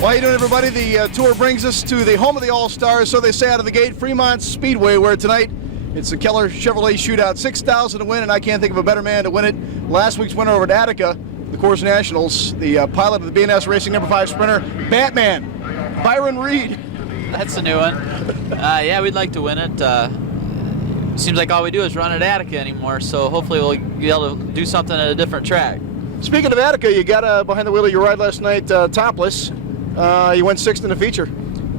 How you doing, everybody? The tour brings us to the home of the All-Stars, so they say out of the gate, Fremont Speedway, where tonight it's the Keller Chevrolet Shootout. 6,000 to win, and I can't think of a better man to win it. Last week's winner over at Attica, the Course Nationals, the pilot of the BNS Racing number 5 sprinter, Batman, Byron Reed. That's a new one. Yeah, we'd like to win it. Seems like all we do is run at Attica anymore, so hopefully we'll be able to do something at a different track. Speaking of Attica, you got behind the wheel of your ride last night topless. You went 6th in the feature.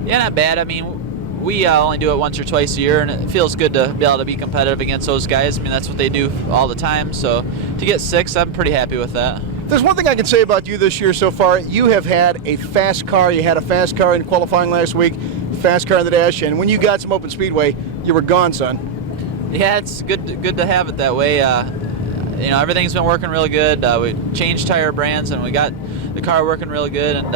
Yeah, not bad. I mean, we only do it once or twice a year, and it feels good to be able to be competitive against those guys. I mean, that's what they do all the time, so to get 6th, I'm pretty happy with that. There's one thing I can say about you this year so far. You have had a fast car. You had a fast car in qualifying last week, fast car in the dash, and when you got some open speedway, you were gone, son. Yeah, it's good to have it that way. You know, everything's been working really good. We changed tire brands, and we got the car working really good, and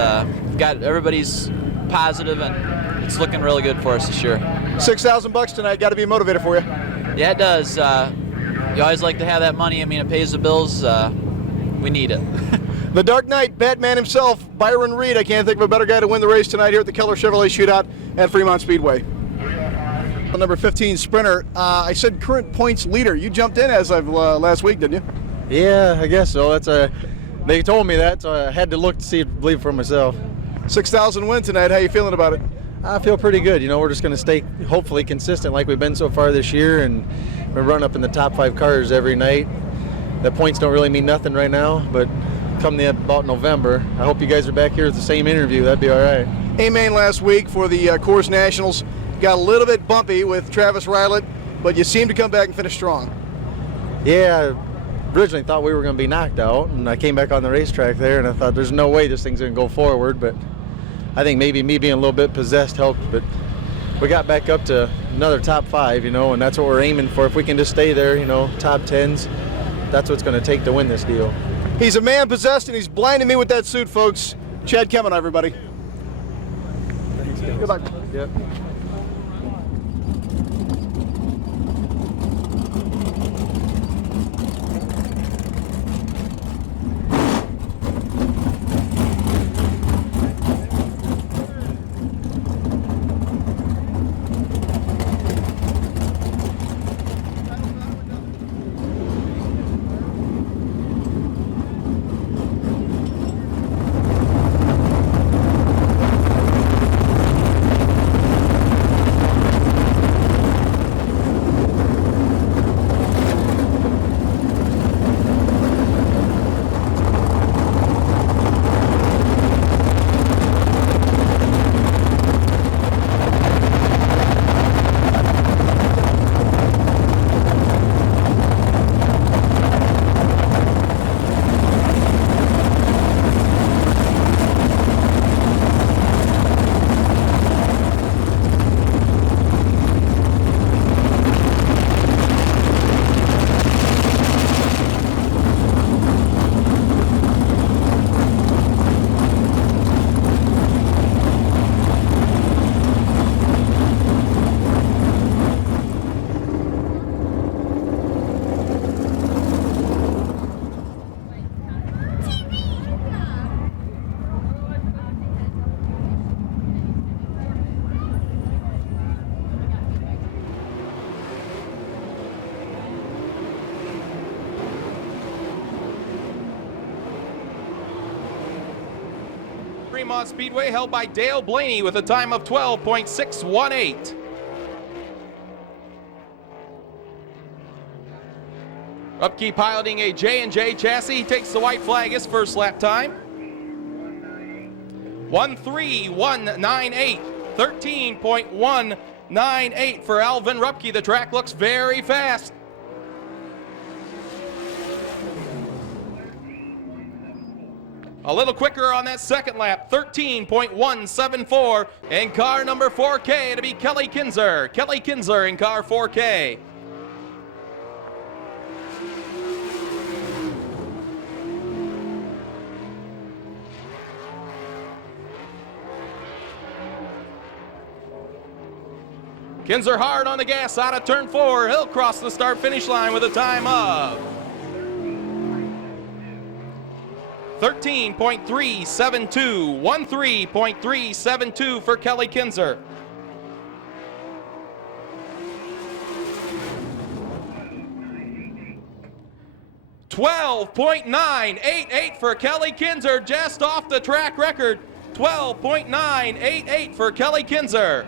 got everybody's positive, and it's looking really good for us this year. $6,000 tonight. Got to be motivated for you. Yeah, it does. You always like to have that money. I mean, it pays the bills. We need it. The Dark Knight, Batman himself, Byron Reed. I can't think of a better guy to win the race tonight here at the Keller Chevrolet Shootout at Fremont Speedway. Number 15 sprinter. I said current points leader. You jumped in as of last week, didn't you? Yeah, I guess so. They told me that, so I had to look to see it, believe for myself. 6,000 win tonight. How you feeling about it? I feel pretty good. You know, we're just going to stay hopefully consistent like we've been so far this year, and we're running up in the top 5 cars every night. The points don't really mean nothing right now, but come about November, I hope you guys are back here at the same interview. That'd be all right. A-Main last week for the Course Nationals. Got a little bit bumpy with Travis Rylett, but you seem to come back and finish strong. Yeah, I originally thought we were going to be knocked out, and I came back on the racetrack there, and I thought there's no way this thing's going to go forward, but I think maybe me being a little bit possessed helped, but we got back up to another top 5, you know, and that's what we're aiming for. If we can just stay there, you know, top 10s, that's what's going to take to win this deal. He's a man possessed, and he's blinding me with that suit, folks. Chad Kemena, everybody. Good luck. Yep. Fremont Speedway held by Dale Blaney with a time of 12.618. Upkey piloting a J&J chassis. He takes the white flag his first lap time. 1.3198. 13.198 for Alvin Rupke. The track looks very fast. A little quicker on that second lap, 13.174, and car number 4K to be Kelly Kinzer. Kelly Kinzer in car 4K. Kinzer hard on the gas out of turn 4. He'll cross the start-finish line with a time of 13.372, 13.372 for Kelly Kinzer. .988 for Kelly Kinzer, just off the track record. 12.988 for Kelly Kinzer.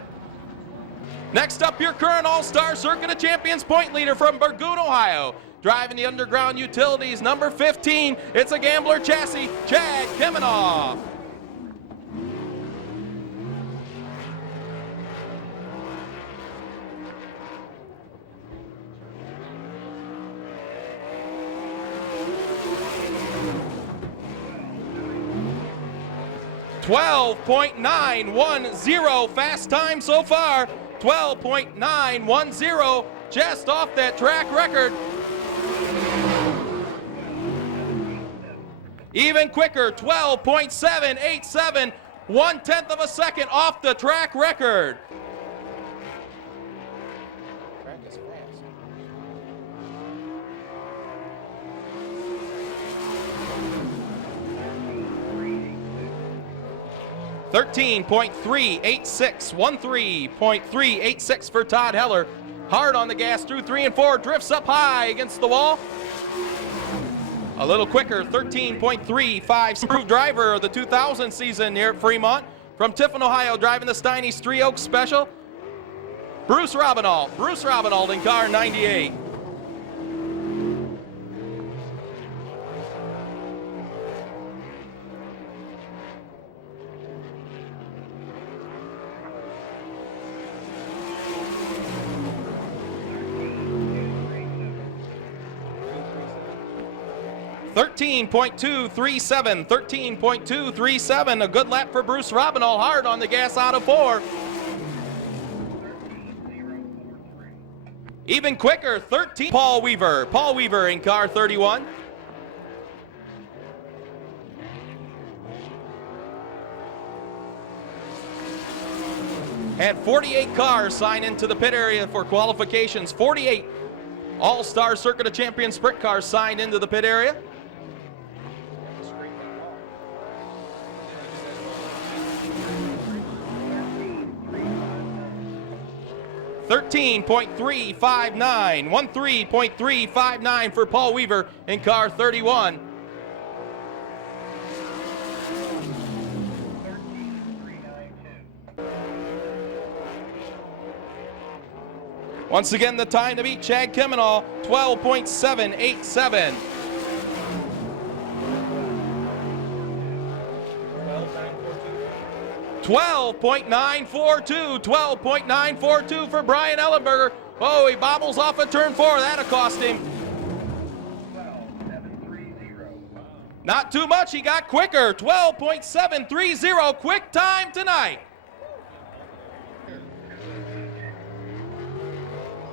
Next up, your current All-Star Circuit of Champions point leader from Burgoon, Ohio. Driving the Underground Utilities, number 15, it's a Gambler chassis, Chad Kemenoff. .910 fast time so far. 12.910, just off that track record. Even quicker, 12.787, 1/10 of a second off the track record. Track is fast. 13.386, 13.386 for Todd Heller. Hard on the gas through 3 and 4, drifts up high against the wall. A little quicker, 13.35. Improved driver of the 2000 season here at Fremont. From Tiffin, Ohio, driving the Steiny's Three Oaks Special. Bruce Robinald in car 98. .237, a good lap for Bruce Robinall, hard on the gas out of 4. Even quicker, 13, Paul Weaver in car 31. Had 48 cars sign into the pit area for qualifications, 48 All-Star Circuit of Champions sprint cars signed into the pit area. 13.359 for Paul Weaver in car 31. Once again, the time to beat Chad Kemenoff, 12.787. 12.942 for Brian Ellenberger. Oh, he bobbles off of turn 4. That'll cost him. Not too much. He got quicker. 12.730. Quick time tonight.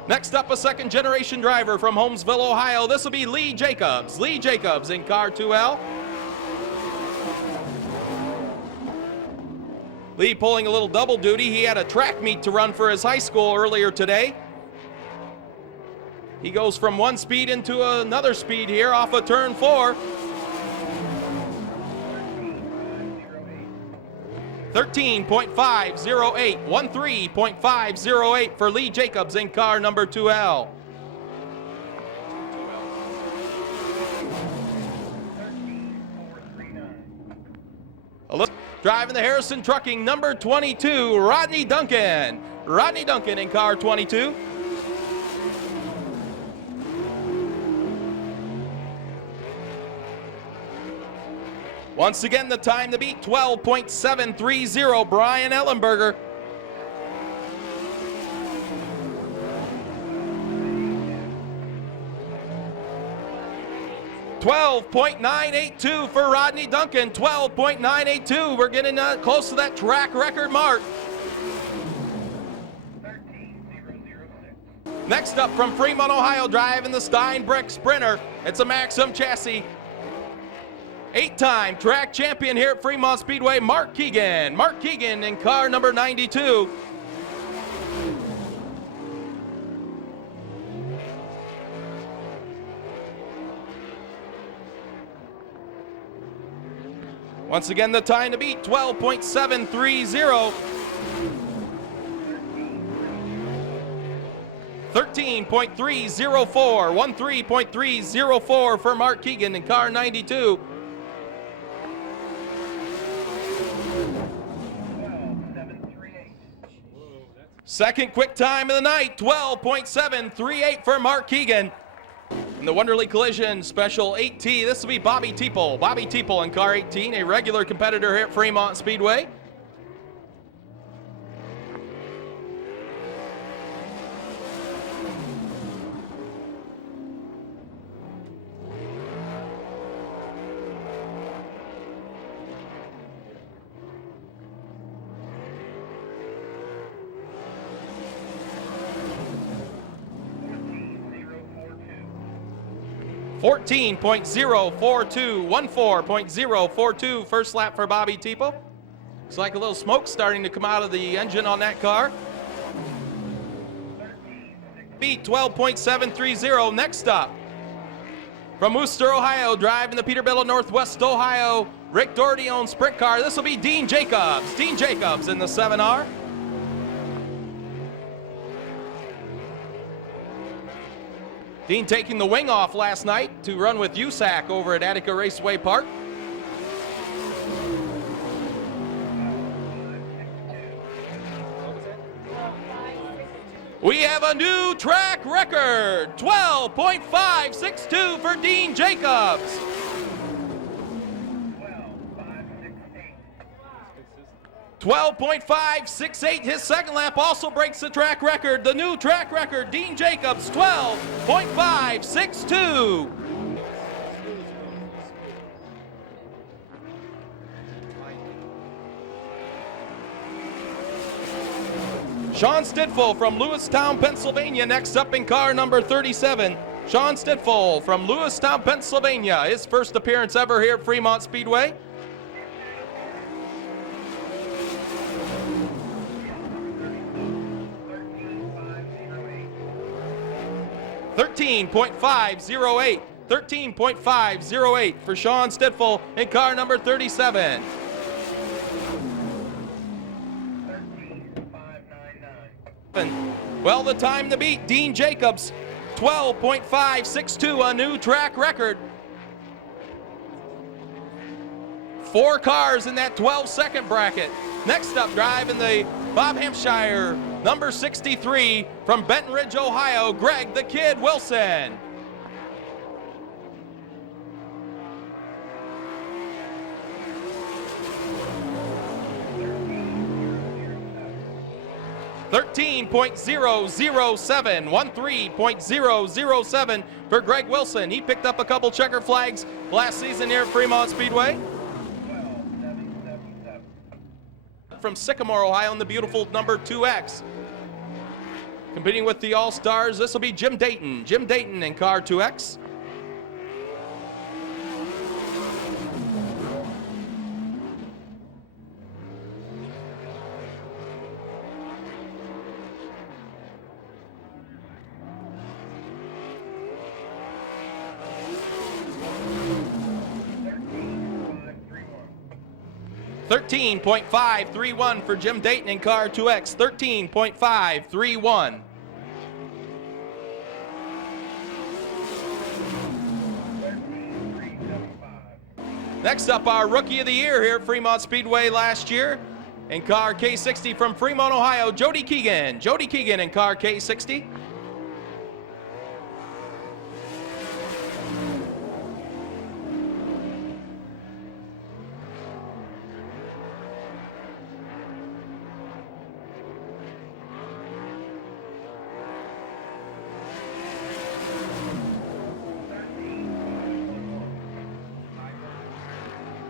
Next up, a second-generation driver from Holmesville, Ohio. This will be Lee Jacobs. Lee Jacobs in car 2L. Lee pulling a little double duty. He had a track meet to run for his high school earlier today. He goes from one speed into another speed here off of turn 4. 13.508, 13.508 for Lee Jacobs in car number 2L. Driving the Harrison Trucking number 22, Rodney Duncan. Rodney Duncan in car 22. Once again, the time to beat, 12.730, Brian Ellenberger. .982 for Rodney Duncan, 12.982. We're getting close to that track record mark. Next up from Fremont, Ohio, driving the Steinbreck Sprinter. It's a Maxim chassis. 8-time track champion here at Fremont Speedway, Mark Keegan. Mark Keegan in car number 92. Once again, the time to beat, 12.730. 13.304, 13.304 for Mark Keegan in car 92. Second quick time of the night, 12.738 for Mark Keegan. In the Wonderly Collision Special 8T, this will be Bobby Teeple. Bobby Teeple in car 18, a regular competitor here at Fremont Speedway. .042, first lap for Bobby Teeple. Looks like a little smoke starting to come out of the engine on that car. Beat 12.730. Next up, from Worcester, Ohio, driving the Peterbilt Northwest Ohio Rick Doherty-owned sprint car. This will be Dean Jacobs. Dean Jacobs in the 7R. Dean taking the wing off last night to run with USAC over at Attica Raceway Park. We have a new track record, 12.562 for Dean Jacobs. 12.568, his second lap also breaks the track record. The new track record, Dean Jacobs, 12.562. Sean Stidful from Lewistown, Pennsylvania, next up in car number 37. Sean Stidful from Lewistown, Pennsylvania, his first appearance ever here at Fremont Speedway. .508 for Sean Stidful in car number 37. Well, the time to beat, Dean Jacobs, 12.562, a new track record. 4 cars in that 12-second bracket. Next up, driving the Bob Hampshire number 63 from Benton Ridge, Ohio, Greg the Kid Wilson. .13.007 for Greg Wilson. He picked up a couple checker flags last season here at Fremont Speedway. From Sycamore, Ohio, in the beautiful number 2X. Competing with the All-Stars, this will be Jim Dayton. Jim Dayton in car 2X. .531 for Jim Dayton in car 2X, 13.531. Next up, our Rookie of the Year here at Fremont Speedway last year in car K60 from Fremont, Ohio, Jody Keegan. Jody Keegan in car K60.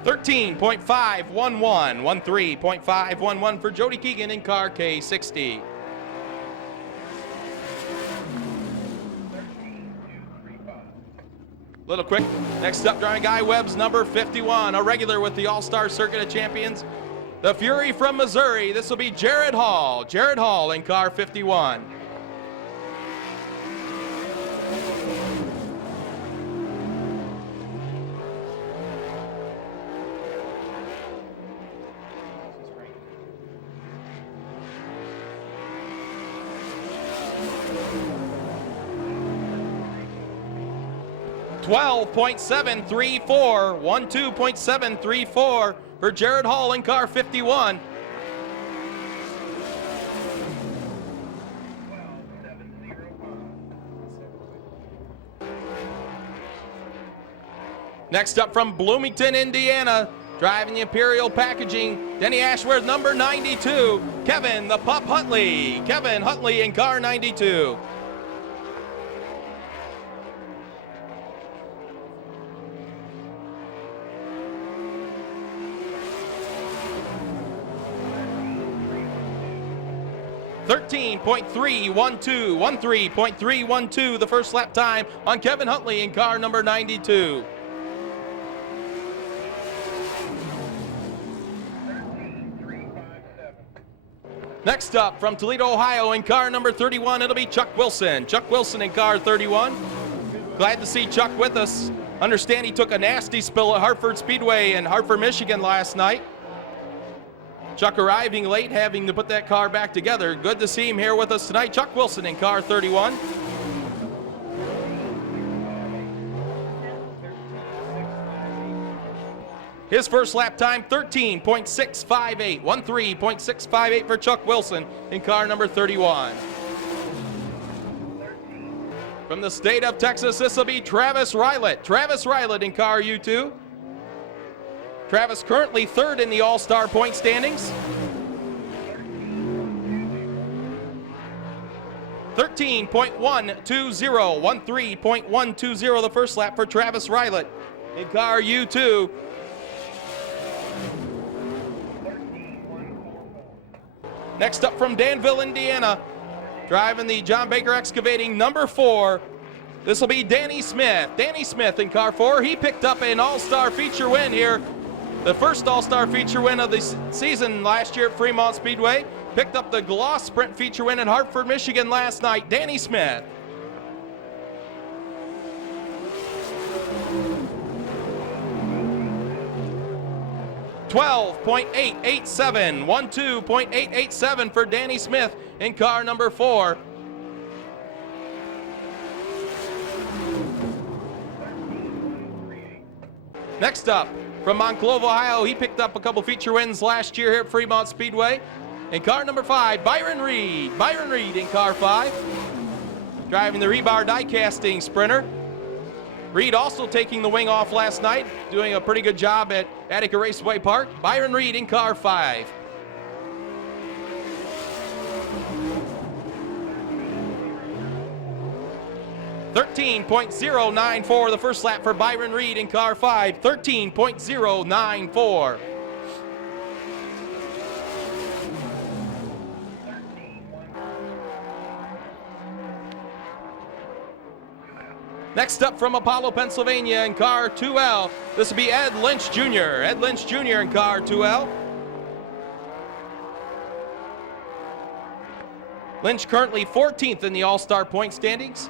.13.511 for Jody Keegan in car K60. Little quick. Next up, driving Guy Webb's number 51, a regular with the All-Star Circuit of Champions. The Fury from Missouri. This will be Jared Hall. Jared Hall in car 51. 12.734, 12.734 for Jared Hall in car 51. Next up from Bloomington, Indiana, driving the Imperial Packaging, Denny Ashworth, number 92, Kevin the Pup Huntley. Kevin Huntley in car 92. .13.312, the first lap time on Kevin Huntley in car number 92. Next up from Toledo, Ohio in car number 31, it'll be Chuck Wilson. Chuck Wilson in car 31. Glad to see Chuck with us. Understand he took a nasty spill at Hartford Speedway in Hartford, Michigan last night. Chuck arriving late, having to put that car back together. Good to see him here with us tonight. Chuck Wilson in car 31. His first lap time, 13.658. 13.658 for Chuck Wilson in car number 31. From the state of Texas, this will be Travis Rylett. Travis Rylett in car U2. Travis currently third in the All-Star point standings. 13.120, 13.120 the first lap for Travis Rylett in car U2. Next up from Danville, Indiana, driving the John Baker Excavating number 4. This will be Danny Smith. Danny Smith in car 4. He picked up an All-Star feature win here. The first All-Star feature win of the season last year at Fremont Speedway. Picked up the Gloss Sprint feature win in Hartford, Michigan last night. Danny Smith. .12.887, 12.887 for Danny Smith in car number 4. Next up, from Monclova, Ohio, he picked up a couple feature wins last year here at Fremont Speedway. In car number 5, Byron Reed. Byron Reed in car 5, driving the rebar die casting sprinter. Reed also taking the wing off last night, doing a pretty good job at Attica Raceway Park. Byron Reed in car 5. .13.094 the first lap for Byron Reed in car 5. 13.094. Next up from Apollo, Pennsylvania in car 2L, this will be Ed Lynch Jr. Ed Lynch Jr. in car 2L. Lynch currently 14th in the All-Star point standings.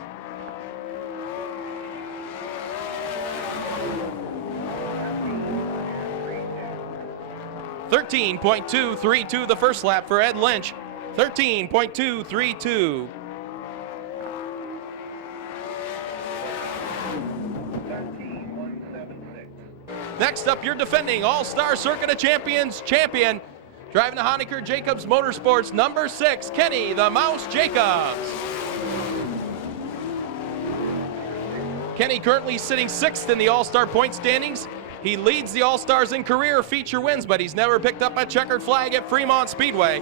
.13.232 the first lap for Ed Lynch. 13.232. Next up, your defending All-Star Circuit of Champions champion, driving the Honecker Jacobs Motorsports, number 6, Kenny the Mouse Jacobs. Kenny currently sitting 6th in the All-Star point standings. He leads the All-Stars in career feature wins, but he's never picked up a checkered flag at Fremont Speedway.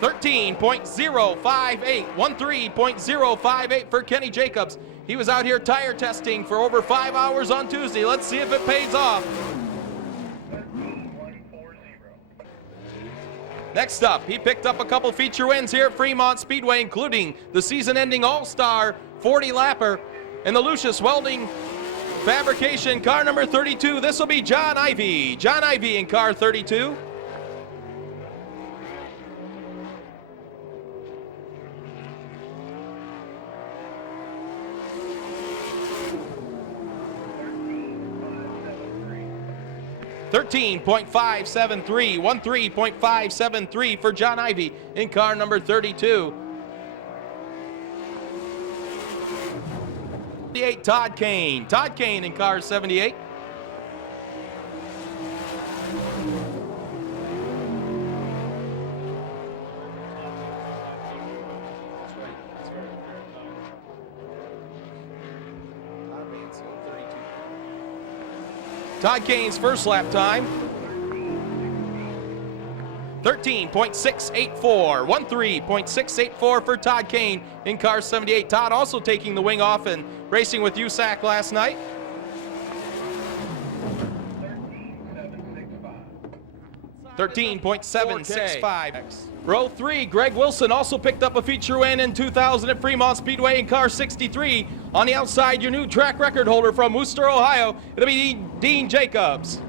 .13.058, 13.058 for Kenny Jacobs. He was out here tire testing for over 5 hours on Tuesday. Let's see if it pays off. Next up, he picked up a couple feature wins here at Fremont Speedway, including the season-ending All-Star 40-lapper and the Lucius Welding Fabrication car number 32. This will be John Ivey. John Ivey in car 32. .13.573, 13.573 for John Ivey in car number 32. Todd Kane. Todd Kane in car 78. Todd Kane's first lap time, 13.684, 13.684 for Todd Kane in car 78. Todd also taking the wing off and racing with USAC last night. $13.765. Row 3, Greg Wilson also picked up a feature win in 2000 at Fremont Speedway in car 63. On the outside, your new track record holder from Worcester, Ohio, it'll be Dean Jacobs.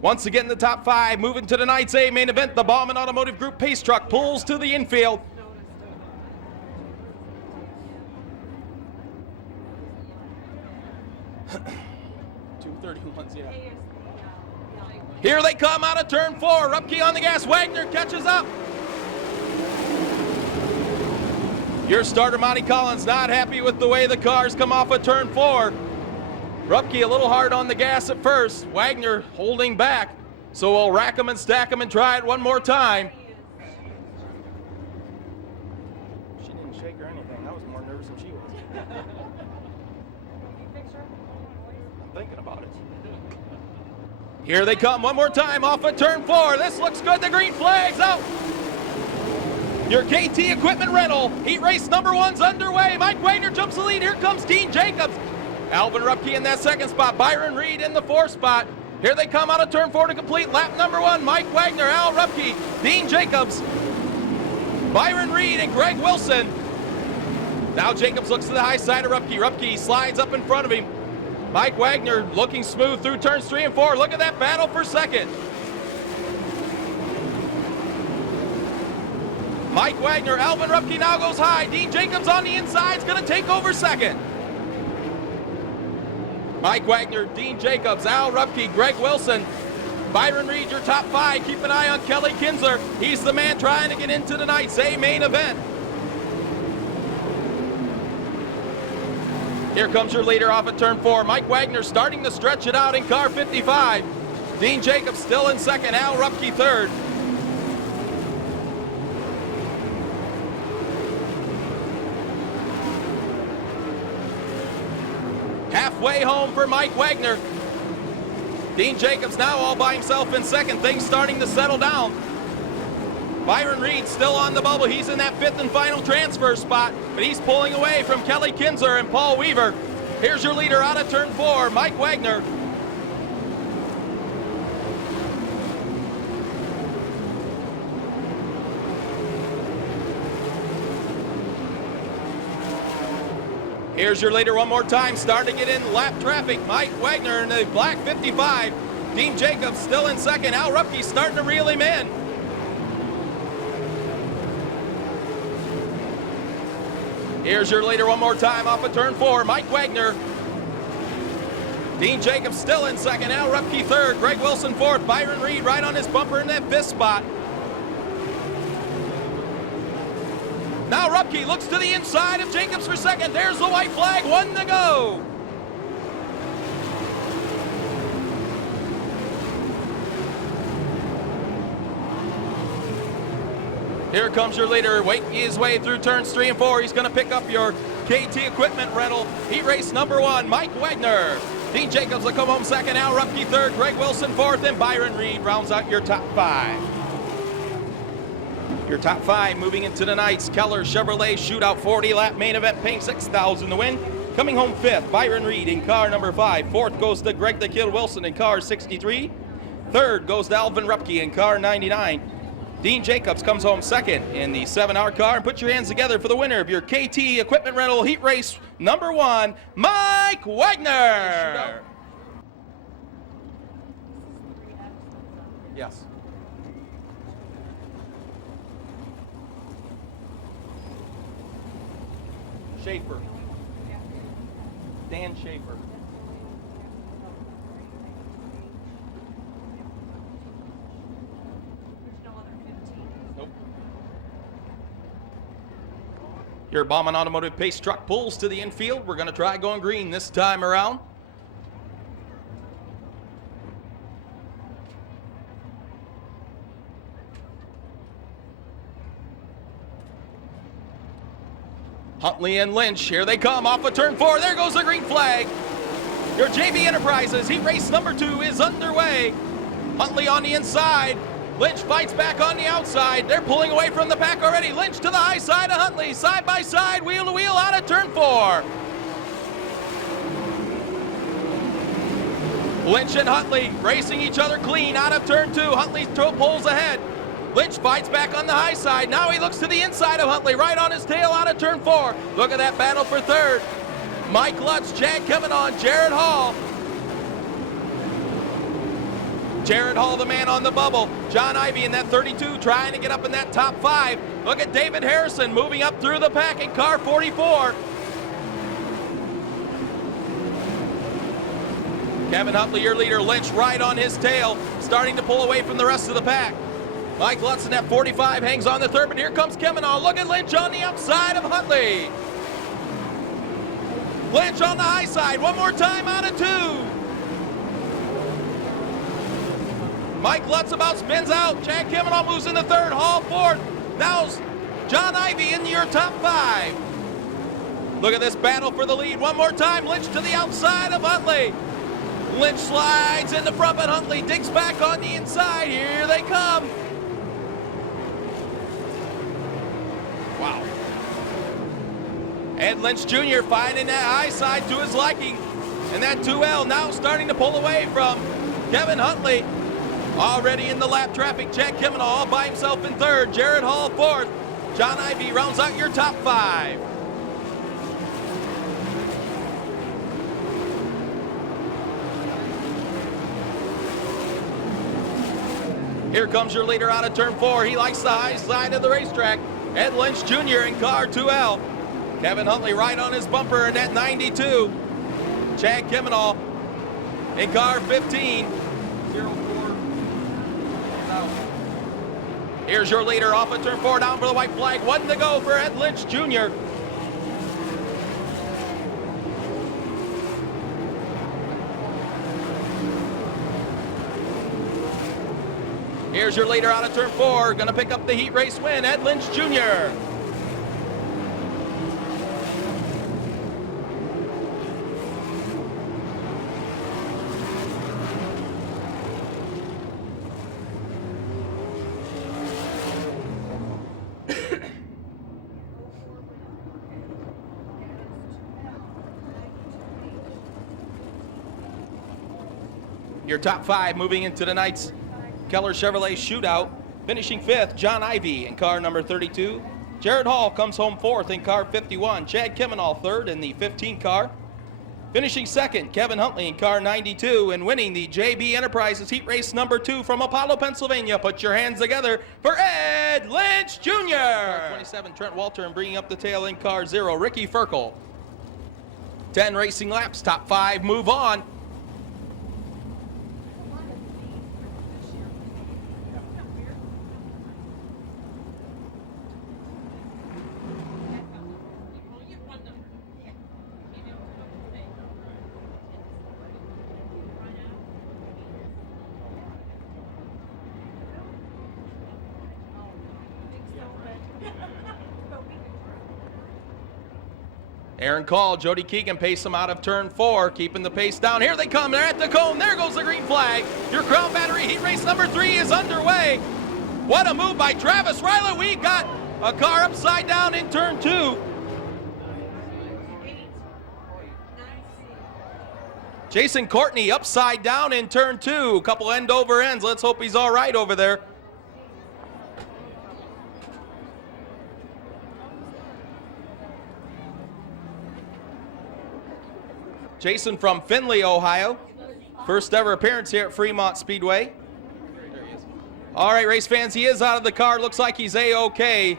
Once again, the top 5 moving to tonight's A main event. The Bauman Automotive Group pace truck pulls to the infield. Here they come out of turn 4. Rupke on the gas. Wagner catches up. Your starter, Monty Collins, not happy with the way the cars come off of turn 4. Rupke a little hard on the gas at first. Wagner holding back. So we'll rack them and stack them and try it one more time. She didn't shake or anything. I was more nervous than she was. I'm thinking about it. Here they come one more time off of turn 4. This looks good. The green flag's out. Your KT Equipment Rental heat race number 1's underway. Mike Wagner jumps the lead. Here comes Dean Jacobs. Alvin Rupke in that 2nd spot. Byron Reed in the 4th spot. Here they come out of turn 4 to complete lap number 1. Mike Wagner, Al Rupke, Dean Jacobs, Byron Reed, and Greg Wilson. Now Jacobs looks to the high side of Rupke. Rupke slides up in front of him. Mike Wagner looking smooth through turns 3 and 4. Look at that battle for second. Mike Wagner, Alvin Rupke now goes high. Dean Jacobs on the inside is going to take over second. Mike Wagner, Dean Jacobs, Al Rupke, Greg Wilson, Byron Reed, your top 5. Keep an eye on Kelly Kinsler. He's the man trying to get into tonight's A main event. Here comes your leader off at turn 4. Mike Wagner starting to stretch it out in car 55. Dean Jacobs still in 2nd, Al Rupke 3rd. Halfway home for Mike Wagner. Dean Jacobs now all by himself in 2nd. Things starting to settle down. Byron Reed still on the bubble. He's in that 5th and final transfer spot, but he's pulling away from Kelly Kinsler and Paul Weaver. Here's your leader out of turn 4, Mike Wagner. Here's your leader one more time, starting it in lap traffic. Mike Wagner in the black 55. Dean Jacobs still in 2nd. Al Rupke starting to reel him in. Here's your leader one more time off of turn 4, Mike Wagner. Dean Jacobs still in 2nd. Al Rupke 3rd. Greg Wilson 4th. Byron Reed right on his bumper in that 5th spot. Now Rupke looks to the inside of Jacobs for 2nd. There's the white flag, 1 to go. Here comes your leader, making his way through turns 3 and 4. He's going to pick up your KT Equipment Rental heat race number 1, Mike Wagner. Dean Jacobs will come home 2nd, Al Rupke 3rd, Greg Wilson 4th, and Byron Reed rounds out your top 5. Your top 5 moving into tonight's Keller Chevrolet Shootout 40-lap main event, paying $6,000 to win. Coming home 5th, Byron Reed in car number 5. 4th goes to Greg the Kid Wilson in car 63. 3rd goes to Alvin Rupke in car 99. Dean Jacobs comes home 2nd in the 7-hour car. And put your hands together for the winner of your KT Equipment Rental heat race number 1, Mike Wagner. Yes. Schaefer. Dan Schaefer. Nope. Your Bauman Automotive Pace truck pulls to the infield. We're going to try going green this time around. Huntley and Lynch, here they come off of turn 4. There goes the green flag. Your JB Enterprises heat race number 2 is underway. Huntley on the inside. Lynch fights back on the outside. They're pulling away from the pack already. Lynch to the high side of Huntley. Side by side, wheel to wheel out of turn 4. Lynch and Huntley racing each other clean out of turn 2. Huntley pulls ahead. Lynch fights back on the high side. Now he looks to the inside of Huntley, right on his tail out of turn 4. Look at that battle for third. Mike Lutz, Chad Kemenon, Jared Hall. Jared Hall, the man on the bubble. John Ivy in that 32 trying to get up in that top 5. Look at David Harrison moving up through the pack in car 44. Kevin Huntley, your leader. Lynch right on his tail, starting to pull away from the rest of the pack. Mike Lutz in that 45 hangs on the third, but here comes Kemenon. Look at Lynch on the outside of Huntley. Lynch on the high side, one more time out of 2. Mike Lutz about spins out. Chad Kemenon moves in the third, Hall fourth. Now John Ivy in your top 5. Look at this battle for the lead. One more time, Lynch to the outside of Huntley. Lynch slides in the front, but Huntley digs back on the inside. Here they come. Wow. Ed Lynch Jr. finding that high side to his liking. And that 2L now starting to pull away from Kevin Huntley. Already in the lap traffic. Chad Kemenon all by himself in third. Jared Hall fourth. John Ivy rounds out your top 5. Here comes your leader out of turn 4. He likes the high side of the racetrack. Ed Lynch Jr. in car 2L. Kevin Huntley right on his bumper in that 92. Chad Kemenon in car 15. 04. Here's your leader off of turn 4 down for the white flag. 1 to go for Ed Lynch Jr. Here's your leader out of turn 4, gonna pick up the heat race win, Ed Lynch Jr. Your top 5 moving into tonight's Keller Chevrolet Shootout. Finishing 5th, John Ivy in car number 32. Jared Hall comes home 4th in car 51. Chad Kemenon 3rd in the 15 car. Finishing 2nd, Kevin Huntley in car 92. And winning the JB Enterprises heat race number 2 from Apollo, Pennsylvania. Put your hands together for Ed Lynch Jr. Car 27, Trent Walter, and bringing up the tail in car 0, Ricky Ferkel. 10 racing laps, top 5 move on. Aaron Call, Jody Keegan pace them out of turn 4, keeping the pace down. Here they come, they're at the cone, there goes the green flag. Your Crown Battery heat race number 3 is underway. What a move by Travis Riley. We got a car upside down in turn 2. Jason Courtney upside down in turn 2. A couple end over ends. Let's hope he's all right over there. Jason from Findlay, Ohio. First ever appearance here at Fremont Speedway. All right, race fans, he is out of the car. Looks like he's A-OK.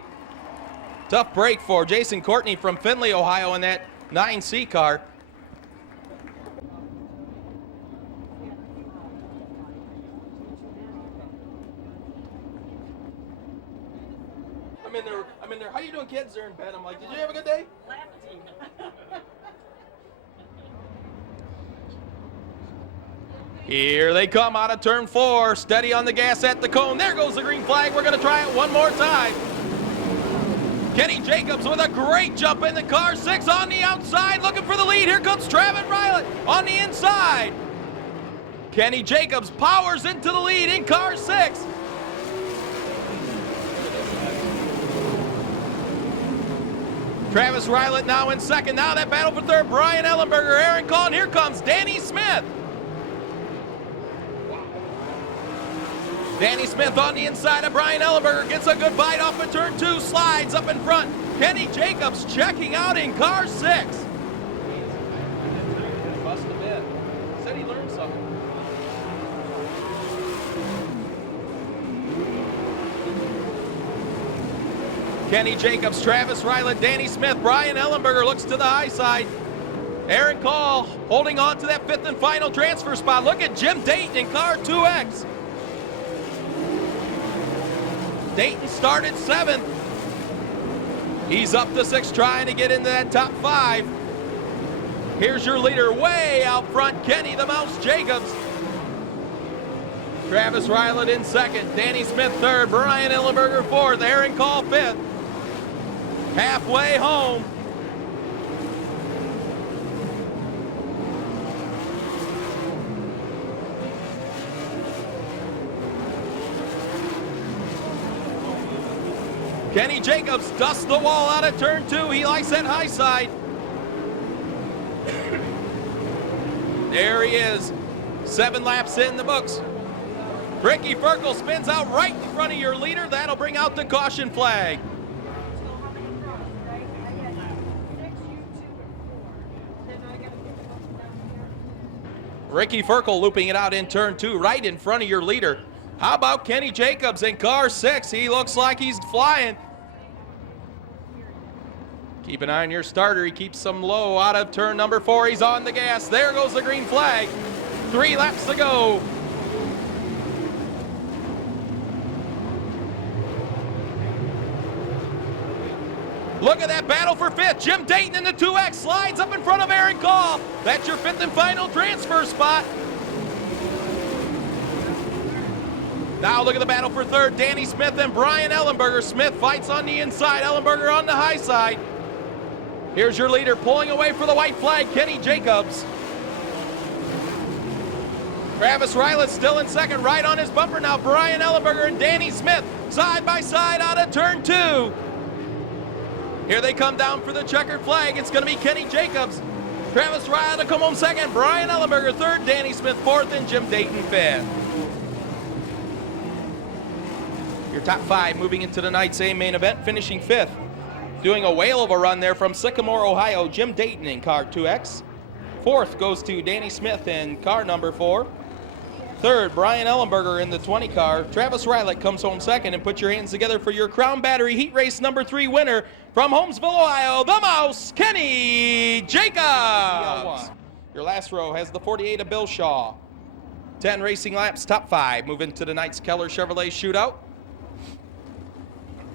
Tough break for Jason Courtney from Findlay, Ohio in that 9C car. I'm in there. How you doing, kid? kids there in bed. I'm like, did you have a good day? Here they come out of turn 4. Steady on the gas at the cone. There goes the green flag. We're going to try it one more time. Kenny Jacobs with a great jump in the car 6 on the outside, looking for the lead. Here comes Travis Riley on the inside. Kenny Jacobs powers into the lead in car 6. Travis Riley now in second. Now that battle for third. Brian Ellenberger, Aaron Call, and here comes Danny Smith. Danny Smith on the inside of Brian Ellenberger, gets a good bite off of turn 2, slides up in front. Kenny Jacobs checking out in car 6. Must have been. Said he learned something. Kenny Jacobs, Travis Riley, Danny Smith, Brian Ellenberger looks to the high side. Aaron Call holding on to that 5th and final transfer spot. Look at Jim Dayton in car 2X. Dayton started 7th. He's up to 6th, trying to get into that top 5. Here's your leader way out front, Kenny the Mouse Jacobs. Travis Riley in 2nd, Danny Smith 3rd, Brian Ellenberger 4th, Aaron Call 5th. Halfway home. Kenny Jacobs dusts the wall out of turn 2. He likes that high side. There he is. 7 laps in the books. Ricky Ferkel spins out right in front of your leader. That'll bring out the caution flag. Ricky Ferkel looping it out in turn 2, right in front of your leader. How about Kenny Jacobs in car 6? He looks like he's flying. Keep an eye on your starter. He keeps them low out of turn number 4. He's on the gas. There goes the green flag. 3 laps to go. Look at that battle for 5th. Jim Dayton in the 2X slides up in front of Aaron Call. That's your 5th and final transfer spot. Now look at the battle for 3rd. Danny Smith and Brian Ellenberger. Smith fights on the inside. Ellenberger on the high side. Here's your leader pulling away for the white flag, Kenny Jacobs. Travis Riley still in 2nd, right on his bumper now. Brian Ellenberger and Danny Smith side by side out of turn 2. Here they come down for the checkered flag. It's going to be Kenny Jacobs. Travis Riley to come home 2nd. Brian Ellenberger 3rd. Danny Smith 4th. And Jim Dayton 5th. Your top 5 moving into tonight's main event, finishing 5th. Doing a whale of a run there from Sycamore, Ohio, Jim Dayton in car 2X. 4th goes to Danny Smith in car number 4. 3rd, Brian Ellenberger in the 20 car. Travis Riley comes home 2nd, and put your hands together for your Crown Battery Heat Race number 3 winner from Holmesville, Ohio, the Mouse, Kenny Jacobs. Your last row has the 48 of Bill Shaw. 10 racing laps, top 5. Move into tonight's Keller Chevrolet Shootout.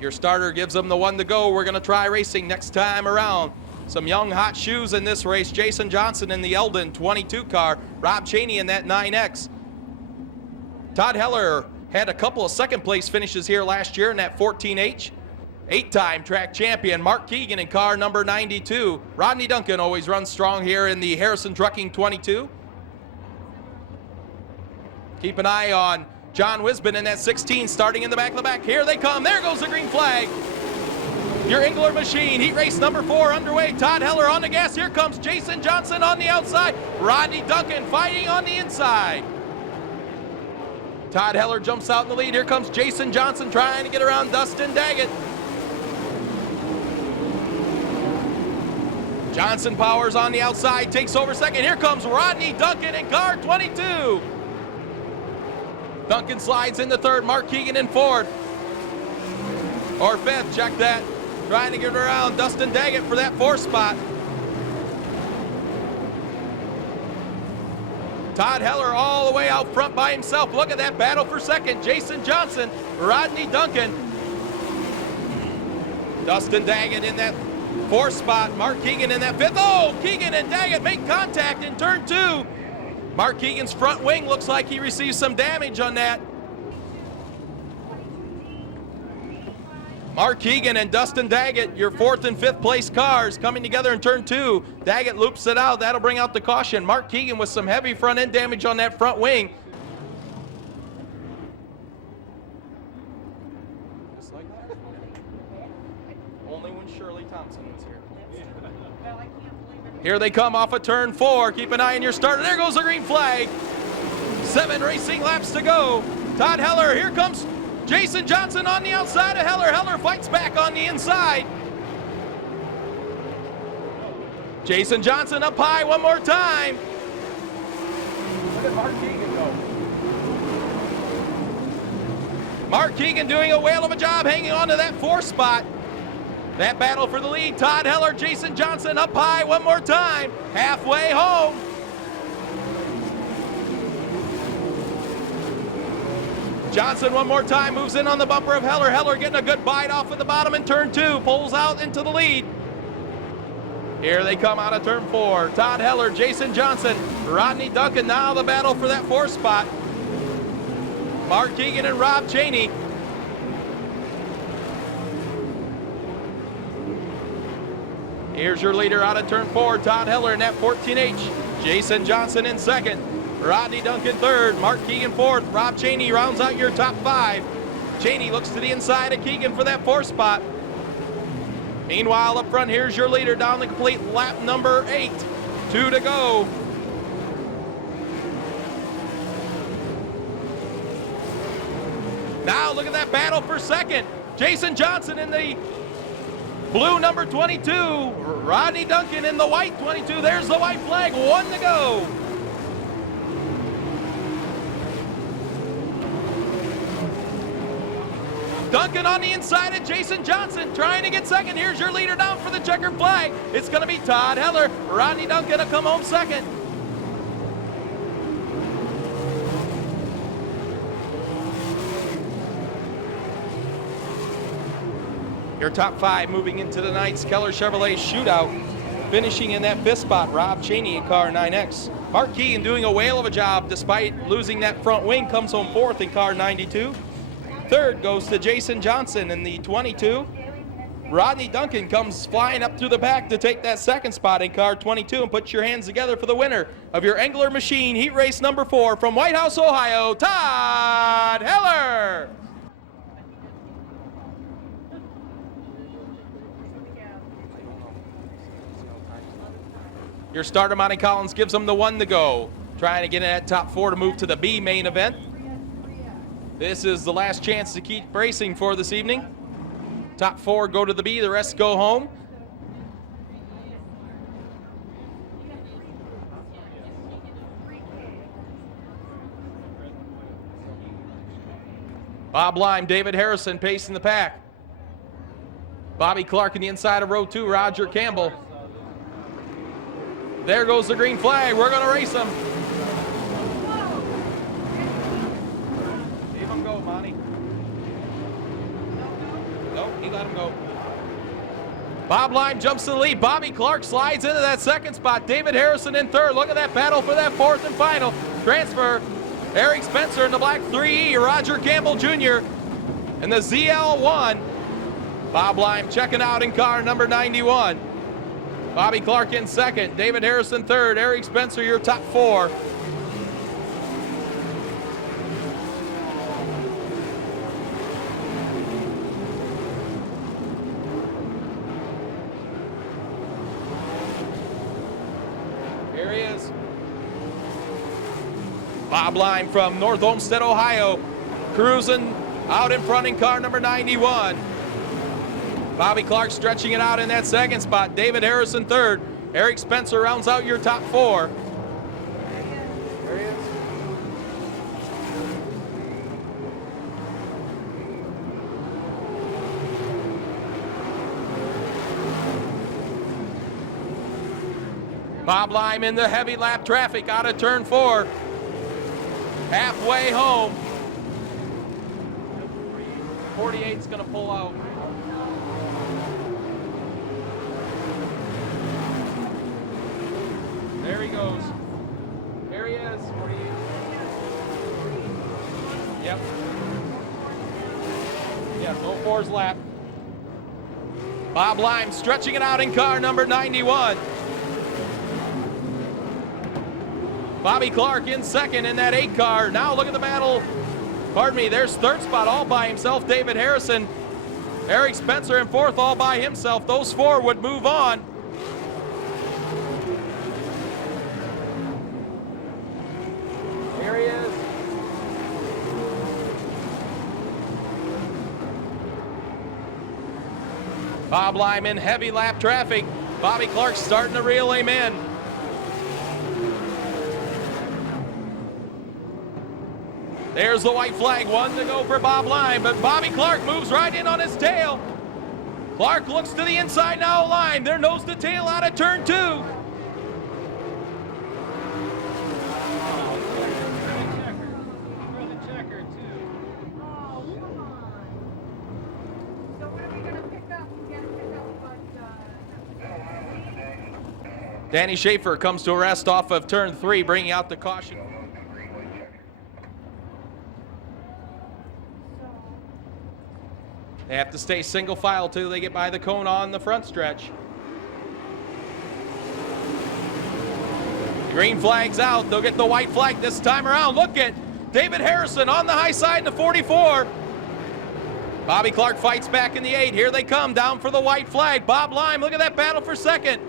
Your starter gives them the 1 to go. We're going to try racing next time around. Some young hot shoes in this race. Jason Johnson in the Eldon 22 car. Rob Cheney in that 9X. Todd Heller had a couple of 2nd place finishes here last year in that 14H. 8-time track champion Mark Keegan in car number 92. Rodney Duncan always runs strong here in the Harrison Trucking 22. Keep an eye on John Wisbin in that 16, starting in the back of the back. Here they come. There goes the green flag. Your Engler machine, heat race number 4 underway. Todd Heller on the gas. Here comes Jason Johnson on the outside. Rodney Duncan fighting on the inside. Todd Heller jumps out in the lead. Here comes Jason Johnson trying to get around Dustin Daggett. Johnson powers on the outside, takes over 2nd. Here comes Rodney Duncan in car 22. Duncan slides into 3rd, Mark Keegan in 4th. Or 5th, check that. Trying to get around Dustin Daggett for that 4th spot. Todd Heller all the way out front by himself. Look at that battle for 2nd. Jason Johnson, Rodney Duncan. Dustin Daggett in that 4th spot. Mark Keegan in that 5th. Oh, Keegan and Daggett make contact in turn 2. Mark Keegan's front wing looks like he received some damage on that. Mark Keegan and Dustin Daggett, your 4th and 5th place cars, coming together in turn 2. Daggett loops it out. That'll bring out the caution. Mark Keegan with some heavy front end damage on that front wing. Just like that. Only when Shirley Thompson was here. Here they come off of turn 4. Keep an eye on your starter. There goes the green flag. 7 racing laps to go. Todd Heller, here comes Jason Johnson on the outside of Heller. Heller fights back on the inside. Jason Johnson up high one more time. Look at Mark Keegan go. Mark Keegan doing a whale of a job hanging on to that 4th spot. That battle for the lead. Todd Heller, Jason Johnson up high one more time. Halfway home. Johnson one more time moves in on the bumper of Heller. Heller getting a good bite off at the bottom in turn 2. Pulls out into the lead. Here they come out of turn 4. Todd Heller, Jason Johnson, Rodney Duncan. Now the battle for that 4th spot. Mark Keegan and Rob Cheney. Here's your leader out of turn 4, Todd Heller in that 14H. Jason Johnson in 2nd. Rodney Duncan 3rd. Mark Keegan 4th. Rob Cheney rounds out your top 5. Cheney looks to the inside of Keegan for that 4th spot. Meanwhile, up front, here's your leader down the complete lap number 8. 2 to go. Now look at that battle for 2nd. Jason Johnson in the blue number 22. Rodney Duncan in the white 22. There's the white flag. 1 to go. Duncan on the inside of Jason Johnson trying to get 2nd. Here's your leader down for the checkered flag. It's going to be Todd Heller. Rodney Duncan will come home 2nd. Your top 5 moving into tonight's Keller Chevrolet shootout. Finishing in that 5th spot, Rob Cheney in car 9X. Mark Keegan doing a whale of a job despite losing that front wing, comes home 4th in car 92. 3rd goes to Jason Johnson in the 22. Rodney Duncan comes flying up through the back to take that 2nd spot in car 22 and put your hands together for the winner of your Engler Machine Heat Race number 4 from White House, Ohio, Todd Heller. Your starter, Monty Collins, gives them the 1 to go. Trying to get in that top 4 to move to the B main event. This is the last chance to keep racing for this evening. Top 4 go to the B, the rest go home. Bob Lime, David Harrison pacing the pack. Bobby Clark in the inside of row 2, Roger Campbell. There goes the green flag. We're going to race them. Leave him go, Monty. Nope, he let him go. Bob Lime jumps to the lead. Bobby Clark slides into that 2nd spot. David Harrison in 3rd. Look at that battle for that 4th and final. Transfer. Eric Spencer in the black 3E. Roger Campbell Jr. in the ZL1. Bob Lime checking out in car number 91. Bobby Clark in 2nd, David Harrison 3rd, Eric Spencer your top 4. Here he is. Bob Lime from North Olmsted, Ohio, cruising out in front in car number 91. Bobby Clark stretching it out in that 2nd spot. David Harrison 3rd. Eric Spencer rounds out your top 4. There he is. Bob Lime in the heavy lap traffic out of turn 4. Halfway home. 48's going to pull out. he goes. There he is. Yep. Yeah, 04's lap. Bob Lime stretching it out in car number 91. Bobby Clark in second in that 8 car. Now look at the battle. Pardon me, there's third spot all by himself, David Harrison. Eric Spencer in fourth all by himself. Those 4 would move on. Here he is. Bob Lime in heavy lap traffic. Bobby Clark starting to reel him in. There's the white flag, 1 to go for Bob Lime, but Bobby Clark moves right in on his tail. Clark looks to the inside now, Lime. They're nose to tail out of turn 2. Danny Schaefer comes to a rest off of turn 3, bringing out the caution. They have to stay single file till they get by the cone on the front stretch. The green flag's out. They'll get the white flag this time around. Look at David Harrison on the high side in the 44. Bobby Clark fights back in the 8. Here they come down for the white flag. Bob Lime, look at that battle for second.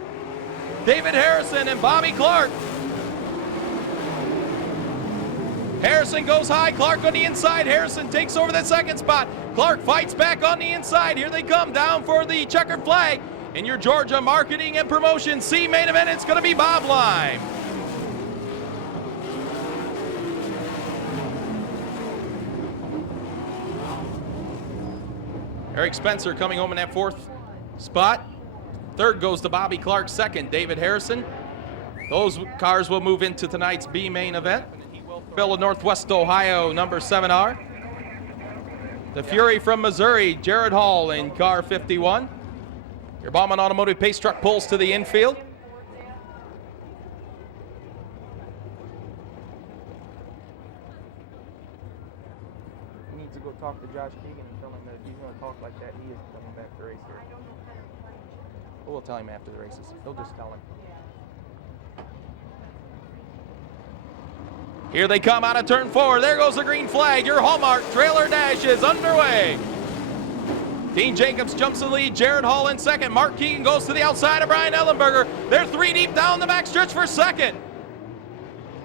David Harrison and Bobby Clark. Harrison goes high, Clark on the inside. Harrison takes over that second spot. Clark fights back on the inside. Here they come down for the checkered flag. In your Georgia Marketing and Promotion C main event, it's going to be Bob Lime. Eric Spencer coming home in that 4th spot. 3rd goes to Bobby Clark. 2nd, David Harrison. Those cars will move into tonight's B main event. Bill of Northwest Ohio, number 7R. The Fury from Missouri, Jared Hall in car 51. Your Bauman Automotive pace truck pulls to the infield. He needs to go talk to Josh Keegan and tell him that if he's going to talk like that, he isn't coming back to race here. We'll tell him after the races. He'll just tell him. Here they come out of turn 4. There goes the green flag. Your Hallmark trailer dash is underway. Dean Jacobs jumps in the lead. Jared Hall in second. Mark Keegan goes to the outside of Brian Ellenberger. They're 3 deep down the backstretch for second.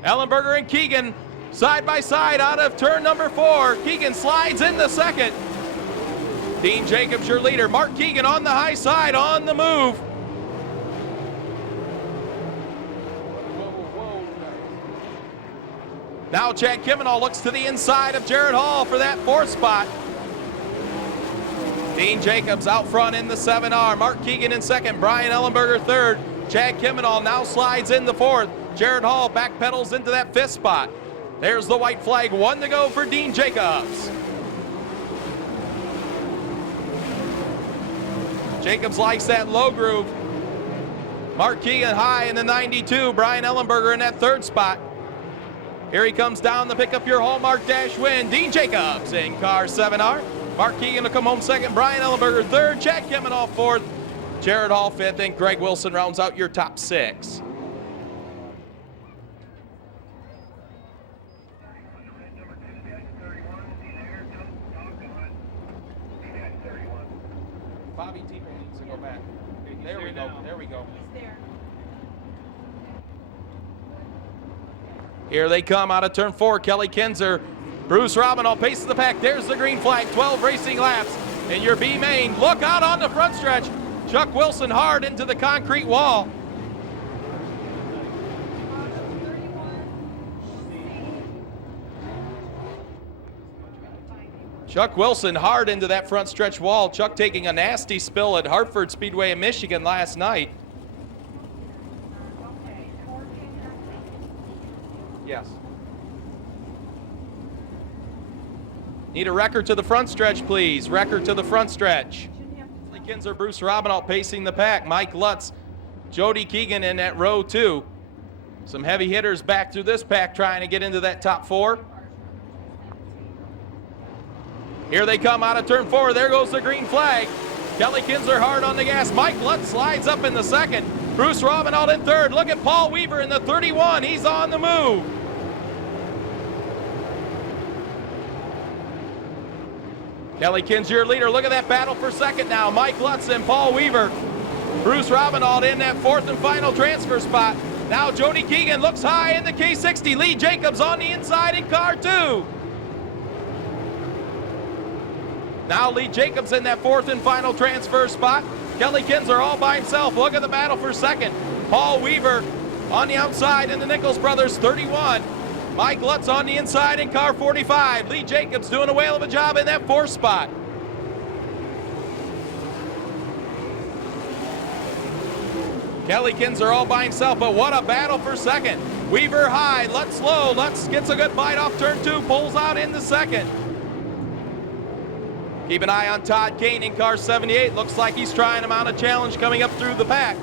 Ellenberger and Keegan side by side out of turn number 4. Keegan slides into second. Dean Jacobs, your leader. Mark Keegan on the high side, on the move. Now Chad Kimenall looks to the inside of Jared Hall for that 4th spot. Dean Jacobs out front in the 7R. Mark Keegan in second. Brian Ellenberger 3rd. Chad Kimenall now slides in the 4th. Jared Hall backpedals into that 5th spot. There's the white flag. 1 to go for Dean Jacobs. Jacobs likes that low groove. Mark Keegan high in the 92. Brian Ellenberger in that 3rd spot. Here he comes down to pick up your Hallmark Dash win. Dean Jacobs in car 7R. Mark Keegan will come home 2nd. Brian Ellenberger 3rd. Chad Kimenall 4th. Jared Hall 5th. And Greg Wilson rounds out your top 6. Bobby Tebow needs to go back. There we go. There we go. Here they come out of turn 4. Kelly Kinzer. Bruce Robinall paces the pack. There's the green flag. 12 racing laps in your B main. Look out on the front stretch. Chuck Wilson hard into the concrete wall. Chuck Wilson hard into that front stretch wall. Chuck taking a nasty spill at Hartford Speedway in Michigan last night. Yes. Need a record to the front stretch, please. Record to the front stretch. Kinzer, Bruce Robinall pacing the pack. Mike Lutz, Jody Keegan in at row 2. Some heavy hitters back through this pack trying to get into that top 4. Here they come out of turn 4. There goes the green flag. Kelly Kinzer hard on the gas. Mike Lutz slides up in the second. Bruce Robinald in third. Look at Paul Weaver in the 31. He's on the move. Kelly Kinzer, your leader. Look at that battle for second now. Mike Lutz and Paul Weaver. Bruce Robinald in that 4th and final transfer spot. Now Jody Keegan looks high in the K60. Lee Jacobs on the inside in car 2. Now Lee Jacobs in that 4th and final transfer spot. Kelly Kinzer all by himself. Look at the battle for second. Paul Weaver on the outside in the Nichols Brothers 31. Mike Lutz on the inside in car 45. Lee Jacobs doing a whale of a job in that 4th spot. Kelly Kinzer all by himself, but what a battle for second. Weaver high, Lutz low. Lutz gets a good bite off turn 2, pulls out in the second. Keep an eye on Todd Kane in car 78. Looks like he's trying to mount a challenge coming up through the pack.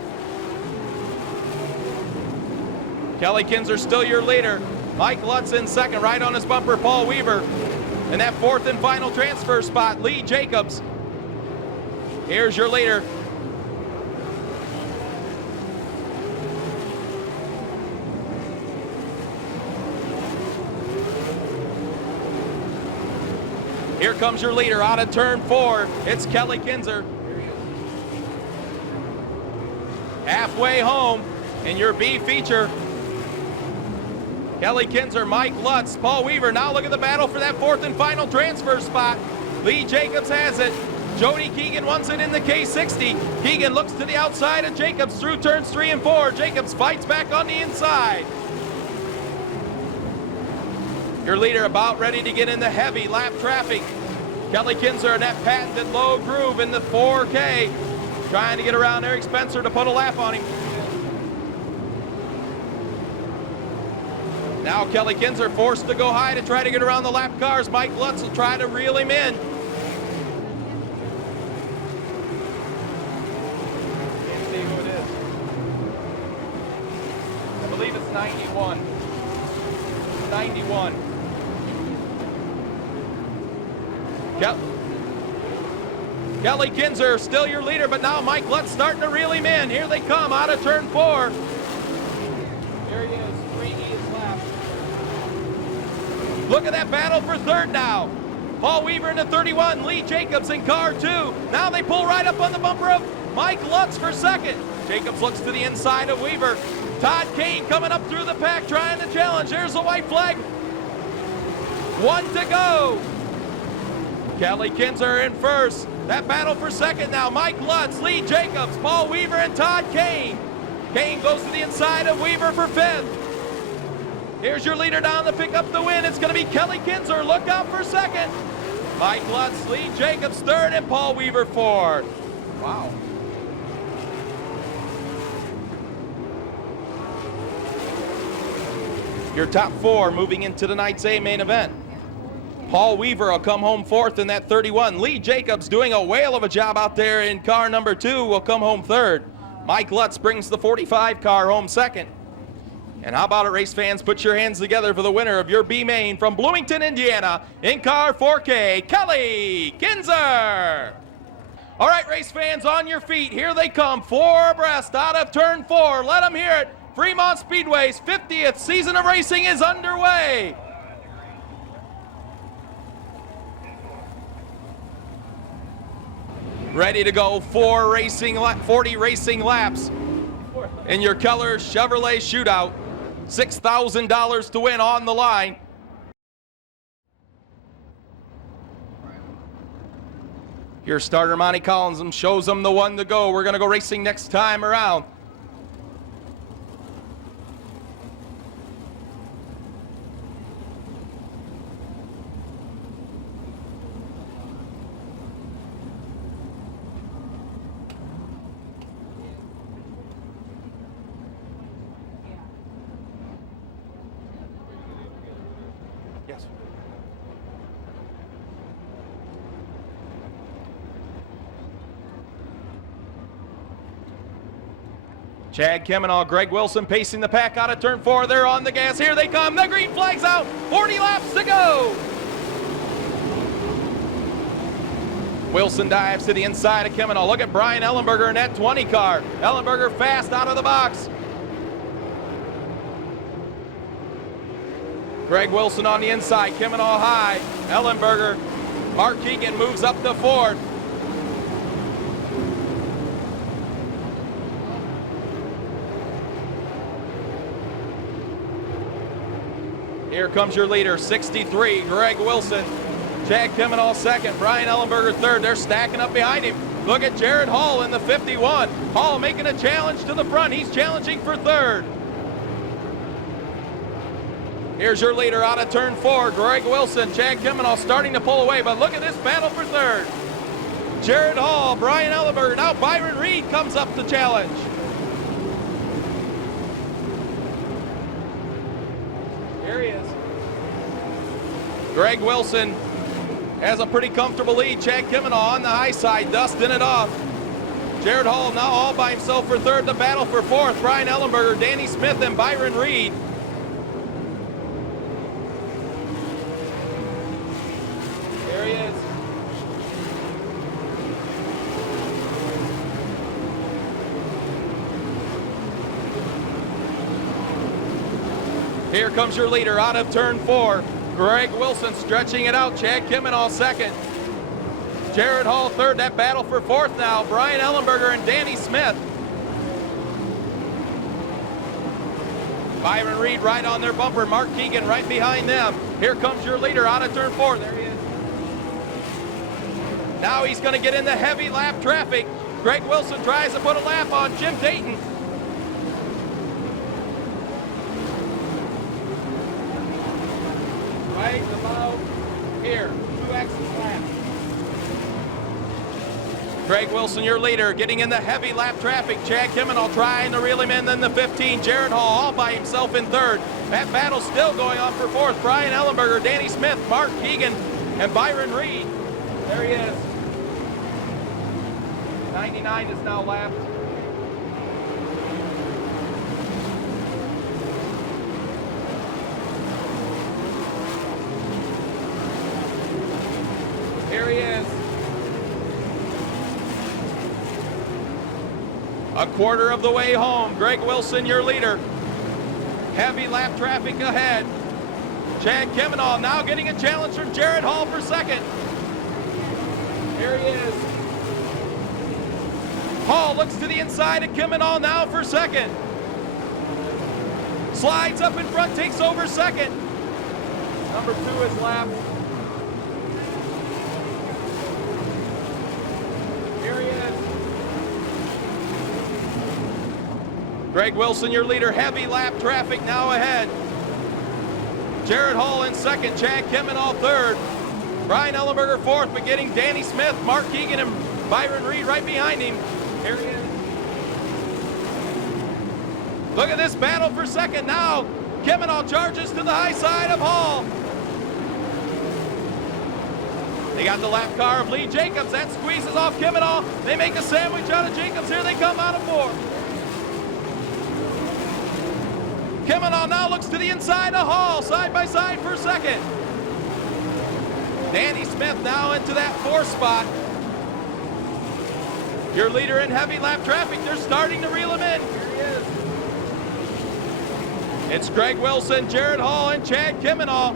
Kelly Kinzer still your leader. Mike Lutz in second, right on his bumper, Paul Weaver. In that 4th and final transfer spot, Lee Jacobs. Here's your leader. Here comes your leader out of turn 4. It's Kelly Kinzer. Halfway home in your B feature. Kelly Kinzer, Mike Lutz, Paul Weaver. Now look at the battle for that 4th and final transfer spot. Lee Jacobs has it. Jody Keegan wants it in the K60. Keegan looks to the outside of Jacobs through turns 3 and 4. Jacobs fights back on the inside. Your leader about ready to get in the heavy lap traffic. Kelly Kinzer in that patented low groove in the 4K. Trying to get around Eric Spencer to put a lap on him. Now Kelly Kinzer forced to go high to try to get around the lap cars. Mike Lutz will try to reel him in. Can't see who it is. I believe it's 91. 91. Kelly Kinzer still your leader, but now Mike Lutz starting to reel him in. Here they come out of turn 4. There he is, 3 east lap. Look at that battle for third now. Paul Weaver in the 31, Lee Jacobs in car 2. Now they pull right up on the bumper of Mike Lutz for second. Jacobs looks to the inside of Weaver. Todd Kane coming up through the pack trying to challenge. There's the white flag. 1 to go. Kelly Kinzer in first. That battle for second now. Mike Lutz, Lee Jacobs, Paul Weaver, and Todd Kane. Kane goes to the inside of Weaver for 5th. Here's your leader down to pick up the win. It's going to be Kelly Kinzer. Look out for second. Mike Lutz, Lee Jacobs 3rd, and Paul Weaver 4th. Wow. Your top 4 moving into tonight's A main event. Paul Weaver will come home 4th in that 31. Lee Jacobs doing a whale of a job out there in car number 2 will come home 3rd. Mike Lutz brings the 45 car home 2nd. And how about it, race fans? Put your hands together for the winner of your B main from Bloomington, Indiana, in car 4K, Kelly Kinzer. All right, race fans, on your feet. Here they come, 4 abreast out of turn 4. Let them hear it. Fremont Speedway's 50th season of racing is underway. Ready to go, 40 racing laps in your Keller Chevrolet Shootout. $6,000 to win on the line. Your starter, Monty Collins, shows them the 1 to go. We're going to go racing next time around. Yes. Chad Kemenall, Greg Wilson pacing the pack out of turn 4. They're on the gas. Here they come. The green flag's out. 40 laps to go. Wilson dives to the inside of Kemenall. Look at Brian Ellenberger in that 20 car. Ellenberger fast out of the box. Greg Wilson on the inside. Kemenall high. Ellenberger. Mark Keegan moves up to fourth. Here comes your leader, 63, Greg Wilson. Chad Kemenall second, Brian Ellenberger third. They're stacking up behind him. Look at Jared Hall in the 51. Hall making a challenge to the front. He's challenging for third. Here's your leader out of turn 4, Greg Wilson. Chad Kemenall starting to pull away, but look at this battle for third. Jared Hall, Brian Ellenberger. Now Byron Reed comes up to challenge. Here he is. Greg Wilson has a pretty comfortable lead. Chad Kemenall on the high side, dusting it off. Jared Hall now all by himself for third. The battle for fourth. Brian Ellenberger, Danny Smith, and Byron Reed. There he is. Here comes your leader out of turn 4. Greg Wilson stretching it out. Chad Kemenall second. Jared Hall third. That battle for fourth now. Brian Ellenberger and Danny Smith. Byron Reed right on their bumper. Mark Keegan right behind them. Here comes your leader out of turn 4. There he is. Now he's going to get in the heavy lap traffic. Greg Wilson tries to put a lap on Jim Dayton. Right about here, 2x lap. Greg Wilson, your leader, getting in the heavy lap traffic. Chad Kemenall trying to reel him in, then the 15. Jared Hall all by himself in third. That battle still going on for fourth. Brian Ellenberger, Danny Smith, Mark Keegan, and Byron Reed. There he is. 99 is now lapped. Here he is. A quarter of the way home. Greg Wilson, your leader. Heavy lap traffic ahead. Chad Kemenall now getting a challenge from Jared Hall for second. Here he is. Hall looks to the inside of Kemenall now for second. Slides up in front, takes over second. Number 2 is lapped. Here he is. Greg Wilson, your leader. Heavy lap traffic now ahead. Jared Hall in second. Chad Kemenall third. Brian Ellenberger fourth, but getting Danny Smith, Mark Keegan, and Byron Reed right behind him. Here he is. Look at this battle for second now. Kemenall charges to the high side of Hall. They got the lap car of Lee Jacobs. That squeezes off Kemenall. They make a sandwich out of Jacobs. Here they come out of 4. Kemenall now looks to the inside of Hall, side by side for second. Danny Smith now into that 4th spot. Your leader in heavy lap traffic. They're starting to reel him in. Here he is. It's Greg Wilson, Jared Hall, and Chad Kemenall.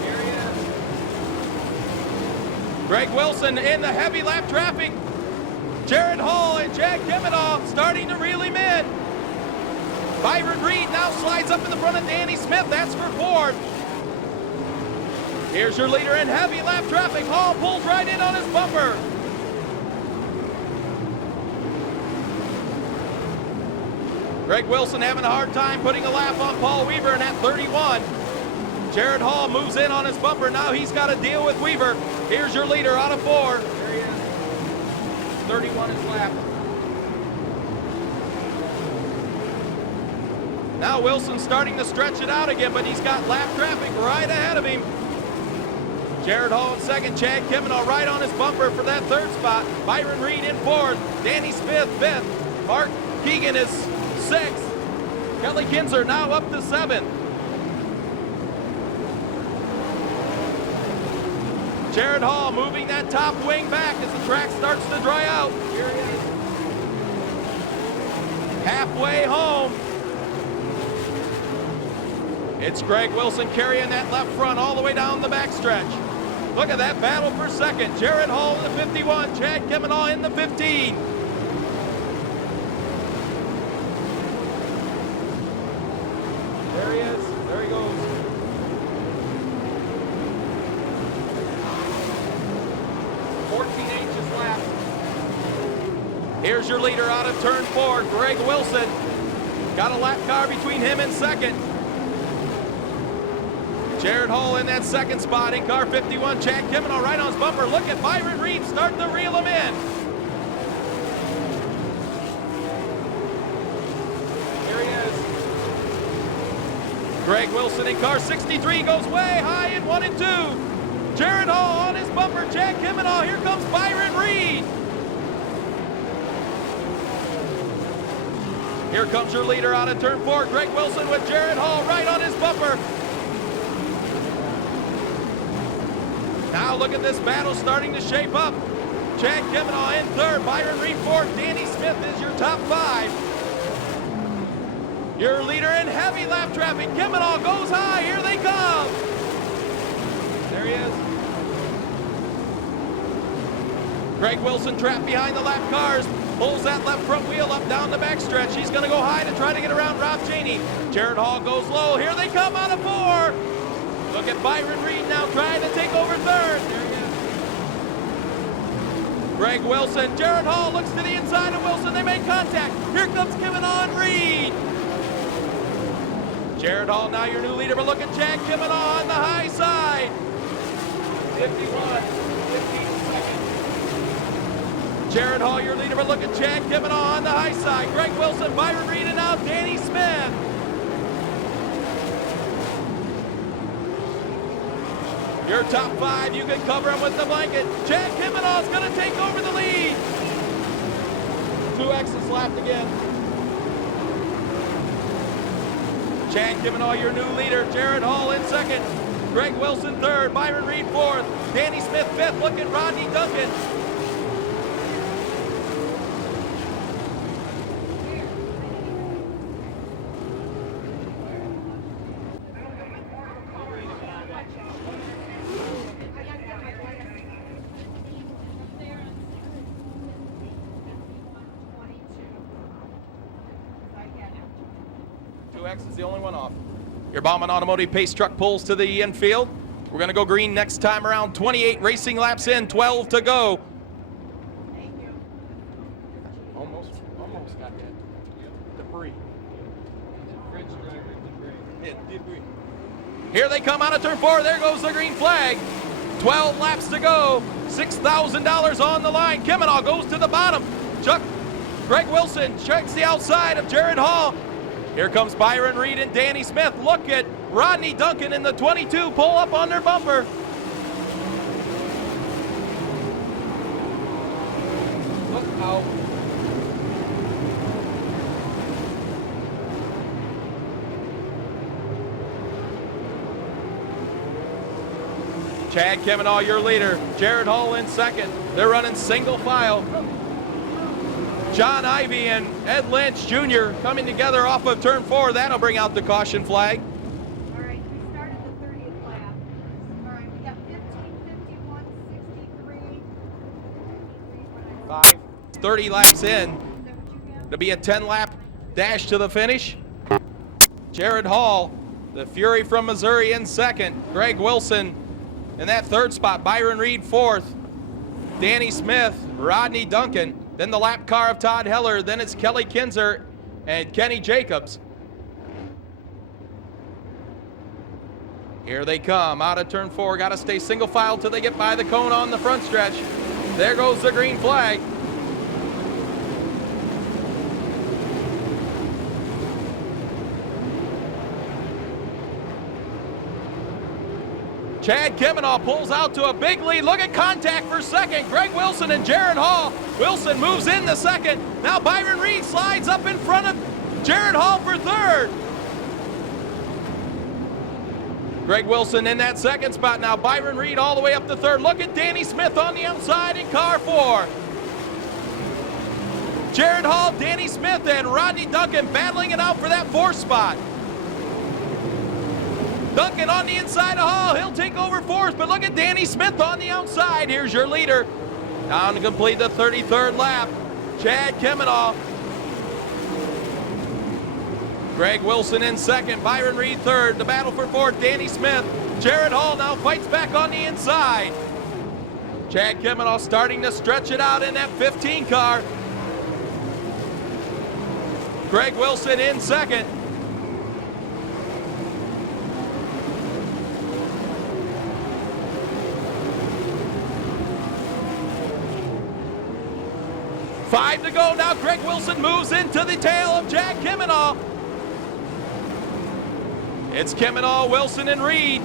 Here he is. Greg Wilson in the heavy lap traffic. Jared Hall and Chad Kemenall starting to reel him in. Byron Reed now slides up in the front of Danny Smith. That's for fourth. Here's your leader in heavy lap traffic. Hall pulls right in on his bumper. Greg Wilson having a hard time putting a lap on Paul Weaver in that 31. Jared Hall moves in on his bumper. Now he's got to deal with Weaver. Here's your leader out of 4. There he is. 31 is lapped. Now Wilson starting to stretch it out again, but he's got lap traffic right ahead of him. Jared Hall in second, Chad Kimino right on his bumper for that third spot. Byron Reed in fourth, Danny Smith fifth, Mark Keegan is sixth. Kelly Kinzer now up to seventh. Jared Hall moving that top wing back as the track starts to dry out. Here he is. Halfway home. It's Greg Wilson carrying that left front all the way down the backstretch. Look at that battle for second. Jared Hall in the 51, Chad Kimino in the 15. There he is. There he goes. Here's your leader out of turn 4, Greg Wilson. Got a lap car between him and second. Jared Hall in that second spot in car 51. Chad Kimino right on his bumper. Look at Byron Reed starting to reel him in. Here he is. Greg Wilson in car 63 goes way high in 1 and 2. Jared Hall on his bumper. Chad Kimino. Here comes Byron Reed. Here comes your leader out of turn 4, Greg Wilson with Jared Hall right on his bumper. Now look at this battle starting to shape up. Chad Kimino in third, Byron Reed fourth, Danny Smith is your top 5. Your leader in heavy lap traffic, Kimino goes high, here they come. There he is. Greg Wilson trapped behind the lap cars. Pulls that left front wheel up down the backstretch. He's going to go high to try to get around Rob Cheney. Jared Hall goes low. Here they come out of 4. Look at Byron Reed now trying to take over third. There he is. Greg Wilson. Jared Hall looks to the inside of Wilson. They make contact. Here comes Kimino and Reed. Jared Hall now your new leader, but look at Chad Kimino on the high side. 51, 15 seconds. Jared Hall, your leader, but look at Chad Kimino on the high side. Greg Wilson, Byron Reed, and now Danny Smith. Your top 5, you can cover them with the blanket. Chad Kimino is going to take over the lead. 2 X's lapped again. Chad Kimino, your new leader. Jared Hall in second. Greg Wilson third. Byron Reed fourth. Danny Smith fifth. Look at Rodney Duncan. X is the only one off. Your Bauman Automotive Pace truck pulls to the infield. We're going to go green next time around. 28 racing laps in, 12 to go. Thank you. Almost got that. Debris. Here they come out of turn 4. There goes the green flag. 12 laps to go. $6,000 on the line. Kimino goes to the bottom. Greg Wilson checks the outside of Jared Hall. Here comes Byron Reed and Danny Smith. Look at Rodney Duncan in the 22 pull up on their bumper. Look out. Chad Kimino, your leader. Jared Hall in second. They're running single file. John Ivey and Ed Lynch Jr. coming together off of turn 4. That'll bring out the caution flag. All right, we started the 30th lap. All right, we got 15, 51, 63. 30 laps in. It'll be a 10-lap dash to the finish. Jared Hall, the Fury from Missouri in second. Greg Wilson in that third spot. Byron Reed fourth. Danny Smith, Rodney Duncan. Then the lap car of Todd Heller. Then it's Kelly Kinzer and Kenny Jacobs. Here they come out of turn 4. Got to stay single file till they get by the cone on the front stretch. There goes the green flag. Chad Kemenall pulls out to a big lead. Look at contact for second. Greg Wilson and Jared Hall. Wilson moves in the second. Now Byron Reed slides up in front of Jared Hall for third. Greg Wilson in that second spot. Now Byron Reed all the way up to third. Look at Danny Smith on the outside in car 4. Jared Hall, Danny Smith, and Rodney Duncan battling it out for that 4th spot. Duncan on the inside of Hall. He'll take over 4th, but look at Danny Smith on the outside. Here's your leader. Down to complete the 33rd lap. Chad Kemenall. Greg Wilson in second. Byron Reed third. The battle for 4th, Danny Smith. Jared Hall now fights back on the inside. Chad Kemenall starting to stretch it out in that 15 car. Greg Wilson in second. Five to go now. Greg Wilson moves into the tail of Chad Kemenall. It's Kemenall, Wilson, and Reed.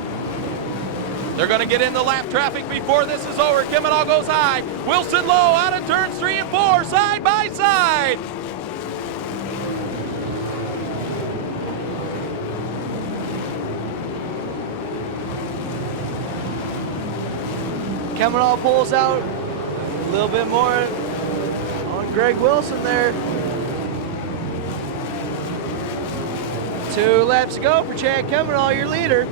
They're going to get in the lap traffic before this is over. Kemenall goes high. Wilson low out of turns 3 and 4, side by side. Kemenall pulls out a little bit more on Greg Wilson there. 2 laps to go for Chad Kemenall, your leader.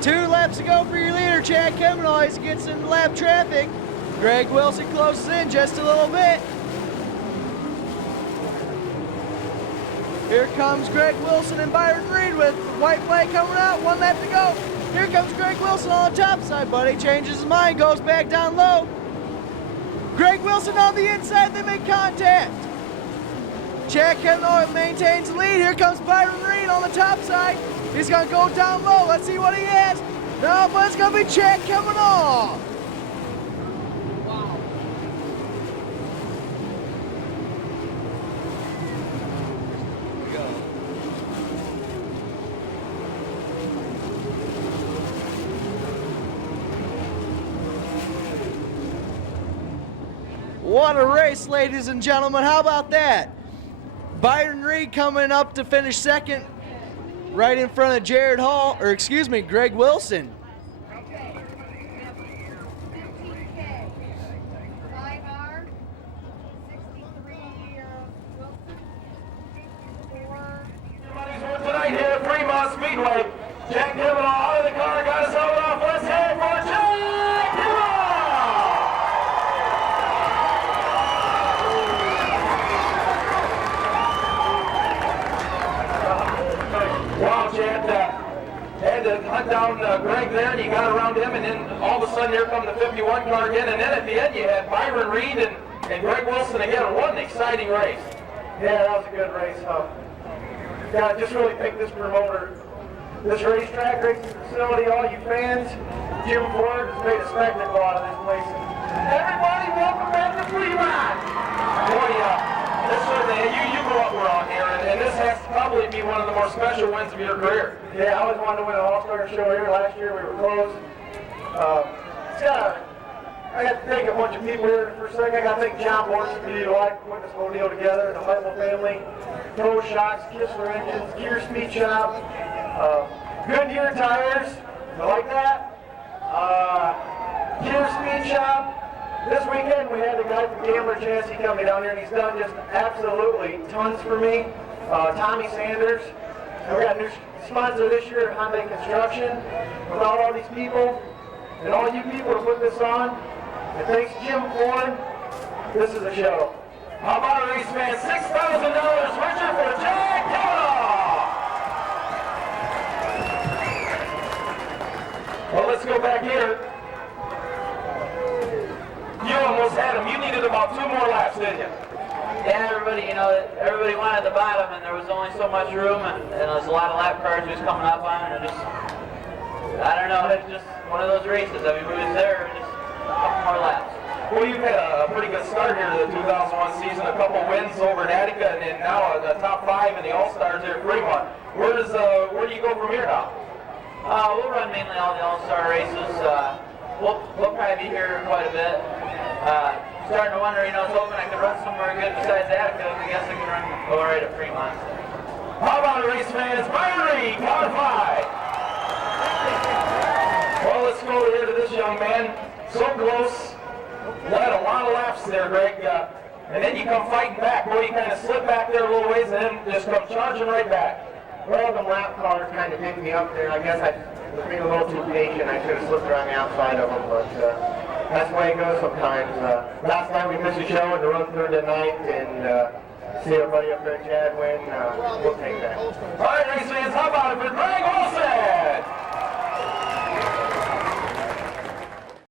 Two laps to go for your leader, Chad Kemenall, as he gets in lap traffic. Greg Wilson closes in just a little bit. Here comes Greg Wilson and Byron Reed with white flag coming out. 1 lap to go. Here comes Greg Wilson on the top side, buddy. Changes his mind, goes back down low. Greg Wilson on the inside, they make contact. Chad Kemenall maintains the lead. Here comes Byron Reed on the top side. He's gonna go down low. Let's see what he has. No, but it's gonna be Chad Kemenall. What a race, ladies and gentlemen. How about that? Byron Reed coming up to finish second, right in front of Jared Hall, or excuse me, Greg Wilson. Okay, we have 15K. 5R, 63 Wilson, 54. Tonight here at Fremont Speedway, Jack Kemenall out of the car, got us all off. Let's head for Jack Kemenall! Wow, Chad had to hunt down Greg there, and you got around him, and then all of a sudden here come the 51 car again, and then at the end you had Byron Reed and Greg Wilson again. What an exciting race. Yeah, that was a good race. Yeah, I just really think this promoter, this racetrack, racing facility, all you fans, Jim Ford has made a spectacle out of this place. Everybody, welcome back to Fremont! Boy, this certainly, you grew up around here, and this has to probably be one of the more special wins of your career. Yeah, I always wanted to win an All-Star show here. Last year we were close. I got to thank a bunch of people here for a second. I got to thank John Morrison, Community Life, for putting this whole deal together, the Huddle family, Pro Shocks, Kissler Engines, Gear Speed Shop, Goodyear Tires, you like that? Gear Speed Shop. This weekend we had the guy from Gambler Chassis coming down here, and he's done just absolutely tons for me. Tommy Sanders. And we got a new sponsor this year, Hyundai Construction. Without all these people, and all you people to put this on, and thanks Jim Ford, this is a show. How about a race man? $6,000 richer for Jack Kemenall! Well, let's go back here. You almost had him. You needed about 2 more laps, didn't you? Yeah, everybody went at the bottom, and there was only so much room, and there was a lot of lap cars just coming up on it, and just, I don't know, it just one of those races. I mean, we was there just a couple more laps. Well, you've had a pretty good start here to the 2001 season, a couple wins over in Attica, and then now the top 5 in the All-Stars here at Fremont. Where do you go from here now? We'll run mainly all the All-Star races. We'll probably be here quite a bit. Starting to wonder, you know, I was hoping I could run somewhere good besides Attica. I guess I can go right at Fremont. How about race fans? Byron Reed, car 5. Well, let's go here to this young man. So close. Led a lot of laps there, Greg. And then you come fighting back. Boy, you kind of slip back there a little ways and then just come charging right back. Well, the lap cars kind of picked me up there. I guess I was being a little too patient. I should have slipped around the outside of them, but that's the way it goes sometimes. Last night we missed a show and to run through the night and see everybody up there, Chad, win. We'll take that. All